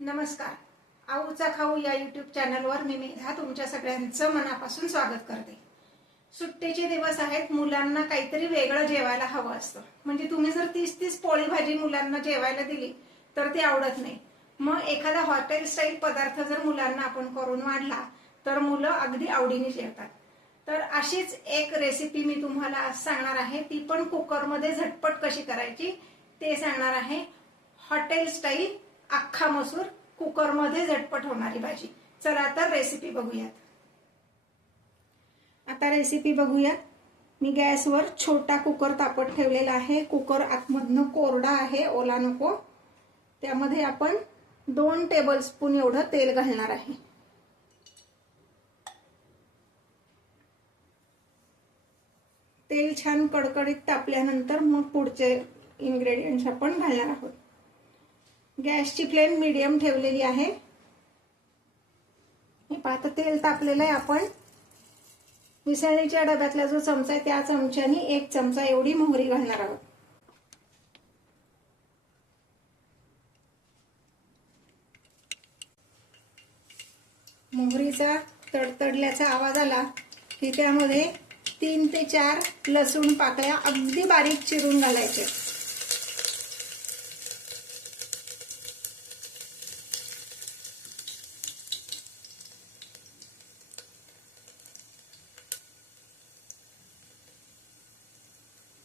नमस्कार. आऊचा खाऊ या यूट्यूब चॅनलवर मी मेधा तुमच्या सगळ्यांचं मनापासून स्वागत करते. सुट्टीचे दिवस आहेत, मुलांना काहीतरी वेगळं जेवायला हवं असतं. म्हणजे तुम्ही जर 30-30 पोळी भाजी मुलांना जेवायला दिली तर ते आवडत नाही. मग एखादा हॉटेल स्टाईल पदार्थ जर मुलांना आपण करून वाढला तर मुलं अगदी आवडीने जेवतात. तर अशीच एक रेसिपी मी तुम्हाला आज सांगणार आहे. ती पण कुकरमध्ये झटपट कशी करायची ते सांगणार आहे. हॉटेल स्टाईल अख्खा मसूर कुकरमध्ये झटपट होणारी भाजी. चला तर रेसिपी बघूयात. आता रेसिपी बघूयात. मी गॅसवर छोटा कुकर तापत ठेवलेला आहे. कुकर आतमधनं कोरडा आहे, ओला नको. त्यामध्ये आपण 2 टेबलस्पून एवढं तेल घालणार आहे. तेल छान कडकडीत तापल्यानंतर मग पुढचे इन्ग्रेडियंट्स आपण घालणार आहोत. गॅसची फ्लेम मीडियम ठेवलेली आहे. हे पाहता तेल तापलेलं आहे. आपण मिसळणीच्या डब्यातला जो चमचा आहे त्या चमच्याने 1 चमचा एवढी मोहरी घालणार आहोत. मोहरीचा तडतडल्याचा आवाज आला की त्यामध्ये 3 ते 4 लसूण पाकळ्या अगदी बारीक चिरून घालायचे.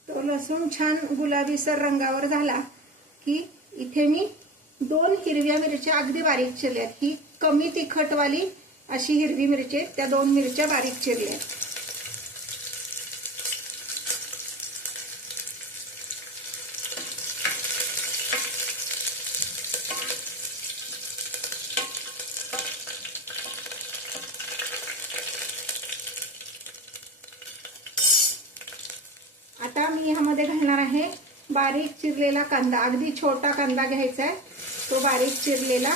तो लसूण छान गुलाबीसर रंगावर झाला की इथे मी 2 हिरव्या मिरच्या अगदी बारीक चिरल्यात. ही कमी तिखटवाली अशी हिरवी मिरची, त्या 2 मिरच्या बारीक चिरल्या. आता मी ह्यामध्ये घालणार आहे बारीक चिरलेला कांदा. अगदी छोटा कांदा घ्यायचा आहे, तो बारीक चिरलेला.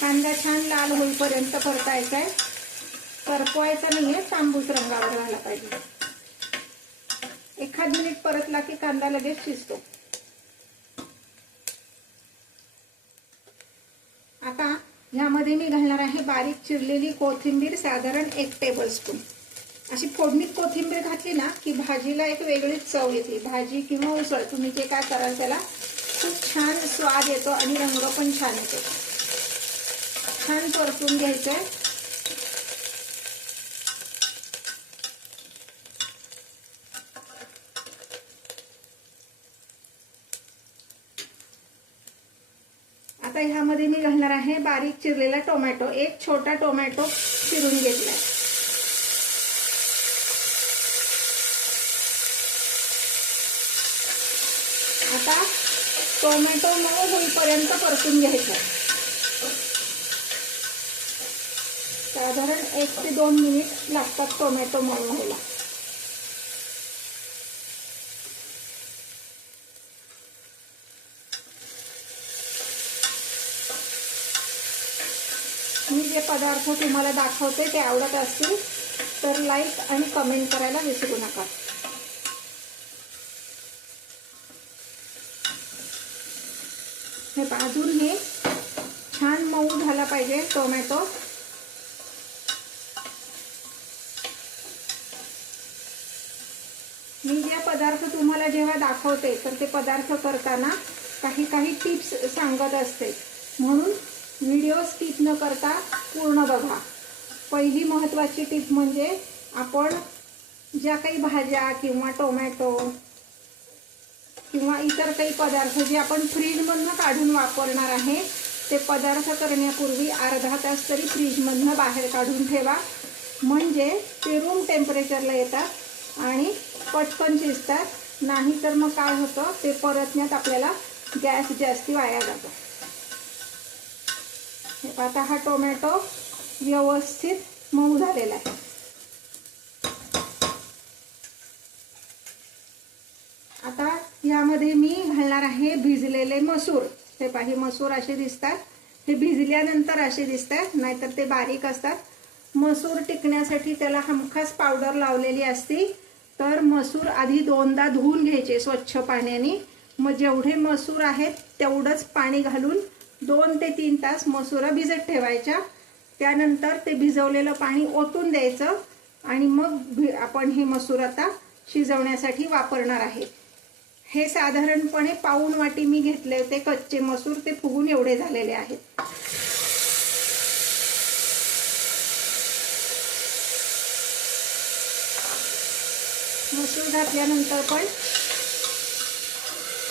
कांदा छान लाल होईपर्यंत परतायचा आहे. करपवायचा नाहीये, तांबूस रंगावर झाला पाहिजे. 1 मिनिट परतला की कांदा लगेच शिजतो. आता ह्यामध्ये मी घालणार आहे बारीक चिरलेली कोथिंबीर, साधारण 1 टेबलस्पून. अशी फोडणीत कोथिंबीर घातली ना की भाजीला एक वेगळीच चव येते. भाजी किंवा उसळ तुम्ही जे काय कराल त्याला खूप छान स्वाद येतो आणि रंग पण छान येतो. छान परतून घ्यायचंय. आता ह्यामध्ये मी घालणार आहे बारीक चिरलेला टोमॅटो. 1 छोटा टोमॅटो चिरून घेतलाय. आता टोमॅटो मऊ होईपर्यंत परतून घ्यायचा. साधारण 1 ते 2 मिनिट लागतात टोमॅटो मऊ व्हायला. मी जे पदार्थ तुम्हाला दाखवते ते आवडत असतील तर लाईक आणि कमेंट करायला विसरू नका. हे अजून हे छान मऊ झाला पाहिजे टोमॅटो. मी जे पदार्थ तुम्हाला जेव्हा दाखवते तर ते पदार्थ करताना काही टिप्स सांगत असते, म्हणून व्हिडिओ स्किप न करता पूर्ण बघा. पहिली महत्त्वाची टिप म्हणजे आपण ज्या काही भाज्या किंवा टोमॅटो किंवा इतर काही पदार्थ जे आपण फ्रीजमधनं काढून वापरणार आहे ते पदार्थ करण्यापूर्वी अर्धा तास तरी फ्रीजमधनं बाहेर काढून ठेवा. म्हणजे ते रूम टेम्परेचरला येतात आणि पटकन शिजतात. नाही तर मग काय होतं, ते परतण्यात आपल्याला गॅस जास्ती वाया जातो. आता हा टोमॅटो व्यवस्थित मऊ झालेला आहे. आता यामध्ये मी घालणार आहे भिजलेले मसूर. हे पहा, मसूर असे दिसतात. हे भिजल्यानंतर असे दिसतात, नाहीतर ते बारीक असतात. मसूर टिकण्यासाठी त्याला हमखास पावडर लावलेली असती. तर मसूर आधी 2दा धुवून घ्यायचे स्वच्छ पाण्याने. मग जेवढे मसूर आहेत तेवढंच पाणी घालून 2 ते 3 तास मसूर भिजत ठेवायच्या. त्यानंतर ते भिजवलेलं पाणी ओतून द्यायचं आणि मग आपण हे मसूर आता शिजवण्यासाठी वापरणार आहे. हे साधारणपणे पाऊण वाटी मी घेतले होते कच्चे मसूर, ते फुगून एवढे झालेले आहेत. मसूर घातल्यानंतर पण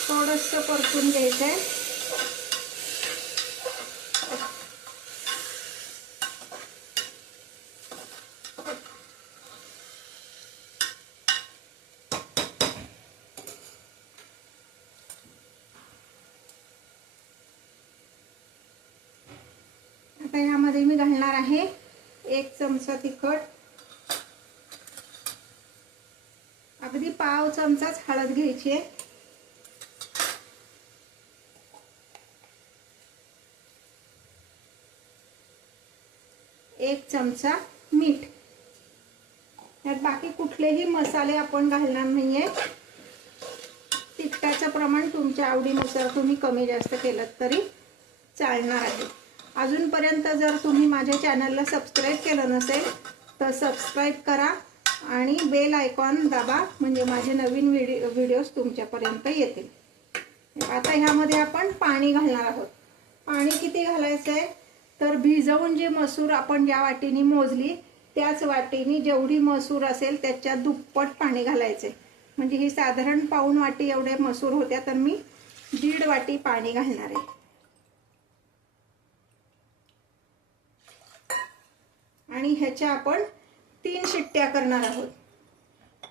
थोडंसं परतून घ्यायचं आहे. आता यामध्ये मी घालणार आहे 1 चमचा तिखट, अगदी पाव चमचाच हळद घ्यायची आहे, 1 चमचा मीठ. यात बाकी कुठलेही मसाले आपण घालणार नाहीये. तिखटाचं प्रमाण तुमच्या आवडीनुसार तुम्ही कमी जास्त केलं तरी चालणार आहे. अजूनपर्यंत जर तुम्ही माझ्या चॅनलला सबस्क्राईब केलं नसेल तर सबस्क्राईब करा आणि बेल आयकॉन दाबा, म्हणजे माझे नवीन व्हिडिओज तुमच्यापर्यंत येतील. आता ह्यामध्ये आपण पाणी घालणार आहोत. पाणी किती घालायचं आहे तर भिजवून जे मसूर आपण ज्या वाटीने मोजली त्याच वाटीने जेवढी मसूर असेल त्याच्या दुप्पट पाणी घालायचे. म्हणजे ही साधारण पाऊण वाटी एवढे मसूर होत्या तर मी 1.5 वाटी पाणी घालणार आहे. आणि ह्याच्या आपण 3 शिट्ट्या करणार आहोत.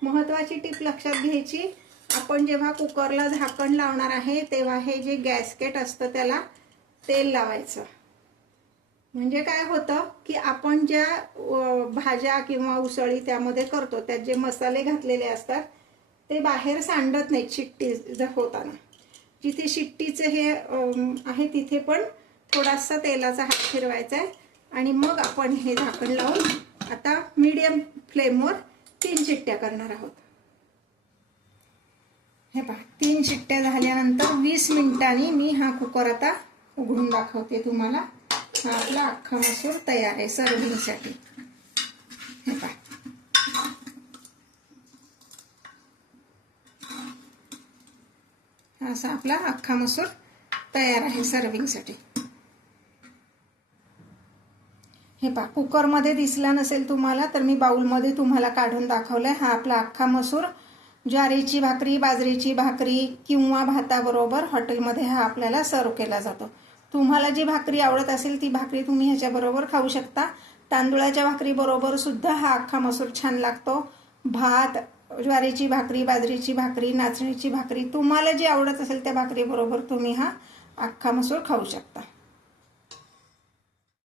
महत्त्वाची टिप लक्षात घ्यायची, आपण जेव्हा कुकरला झाकण लावणार आहे तेव्हा हे जे गॅसकेट असतं त्याला तेल लावायचं. म्हणजे काय होतं की आपण ज्या भाज्या किंवा उसळी त्यामध्ये करतो त्यात जे मसाले घातलेले असतात ते बाहेर सांडत नाहीत शिट्टी होताना. जिथे शिट्टीचे हे आहे तिथे पण थोडासा तेलाचा हात फिरवायचा आहे आणि मग आपण हे झाकण लावून आता मीडियम फ्लेमवर 3 शिट्ट्या करणार आहोत. हे पहा, 3 शिट्ट्या झाल्यानंतर 20 मिनिटांनी मी हा कुकर आता उघडून दाखवते तुम्हाला. हा आपला अख्खा मसूर तयार आहे सर्विंगसाठी. हे पहा, असा आपला अख्खा मसूर तयार आहे सर्विंगसाठी. हे पहा, कुकरमध्ये दिसला नसेल तुम्हाला तर मी बाउलमध्ये तुम्हाला काढून दाखवलंय. हा आपला अख्खा मसूर ज्वारीची भाकरी, बाजरीची भाकरी किंवा भाताबरोबर हॉटेलमध्ये हा आपल्याला सर्व केला जातो. तुम्हाला जी भाकरी आवडत असेल ती भाकरी तुम्ही ह्याच्याबरोबर खाऊ शकता. तांदुळाच्या भाकरीबरोबर सुद्धा हा अख्खा मसूर छान लागतो. भात, ज्वारीची भाकरी, बाजरीची भाकरी, नाचणीची भाकरी, तुम्हाला जी आवडत असेल त्या भाकरीबरोबर तुम्ही हा अख्खा मसूर खाऊ शकता.